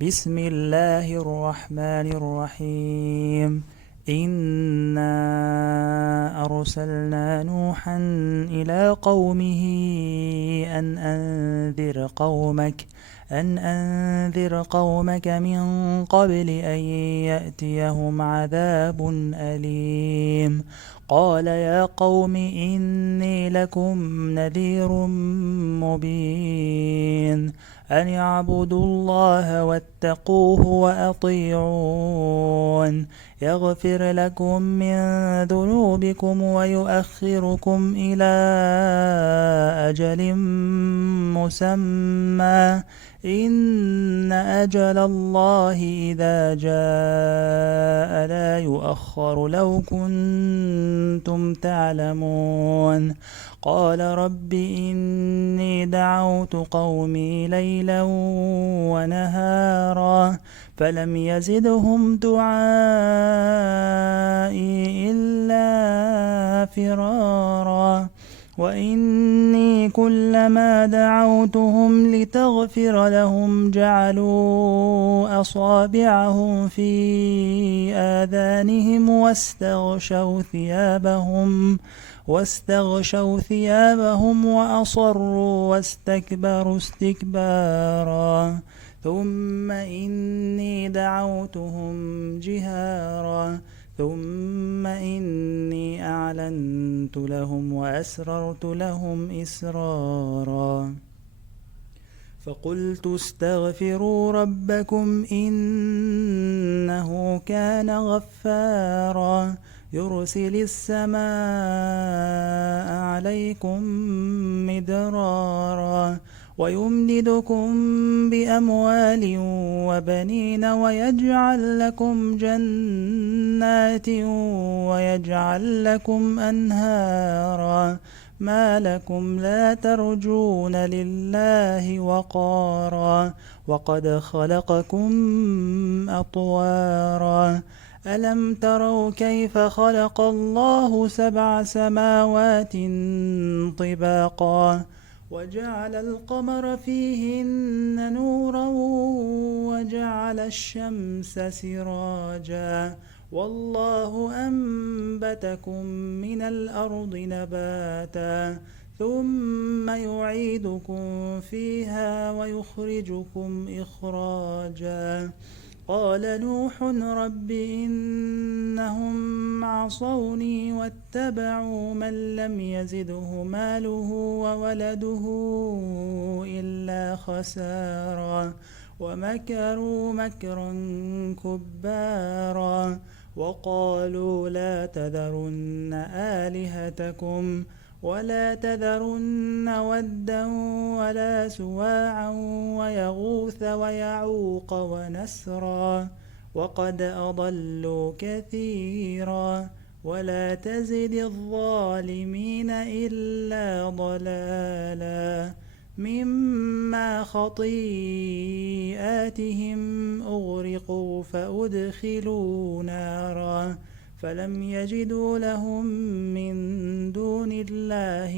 بسم الله الرحمن الرحيم. إنا أرسلنا نوحا إلى قومه أن أنذر قومك من قبل أن يأتيهم عذاب أليم. قال يا قوم إني لكم نذير مبين أن اعبدوا الله واتقوه وأطيعون يغفر لكم من ذنوبكم ويؤخركم إلى أجل مسمى إن أجل الله إذا جاء لا يؤخر لو كنتم تعلمون. قال رب إني دعوت قومي ليلا ونهارا فلم يزدهم دعائي إلا فرارا وإني كلما دعوتهم لتغفر لهم جعلوا أصابعهم في آذانهم واستغشوا ثيابهم وأصروا واستكبروا استكبارا ثم إني دعوتهم جهارا ثم إني أعلنت لهم وأسررت لهم إسرارا فقلت استغفروا ربكم إنه كان غفارا يرسل السماء عليكم مدرارا ويمددكم بأموال وبنين ويجعل لكم جنات ويجعل لكم أنهارا ما لكم لا ترجون لله وقارا وقد خلقكم أطوارا ألم تروا كيف خلق الله 7 سماوات طباقا وجعل القمر فيهن نورا وجعل الشمس سراجا والله أنبتكم من الأرض نباتا ثم يعيدكم فيها ويخرجكم إخراجا قال نوح رب إنهم عصوني واتبعوا من لم يزده ماله وولده إلا خسارا ومكروا مكرا كبارا وقالوا لا تذرن آلهتكم ولا تذرن ودا ولا سواعا ويغوث ويعوق ونسرا وقد أضلوا كثيرا ولا تزد الظالمين إلا ضلالا مما خطيئاتهم أغرقوا فأدخلوا نارا فلم يجدوا لهم من دون الله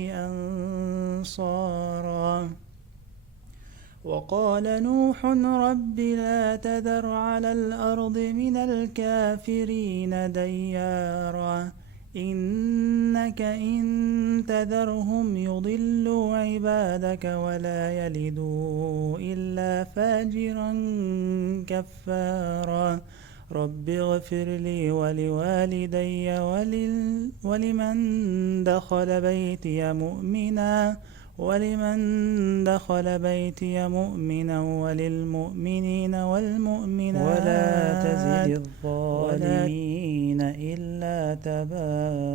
أنصارا وقال نوح رب لا تذر على الأرض من الكافرين ديارا إنك إن تذرهم يضلوا عبادك ولا يلدوا إلا فاجرا كفارا رب اغفر لي ولوالدي ولمن دخل بيتي مؤمنا وللمؤمنين والمؤمنات ولا تزد الظالمين إلا تبارا.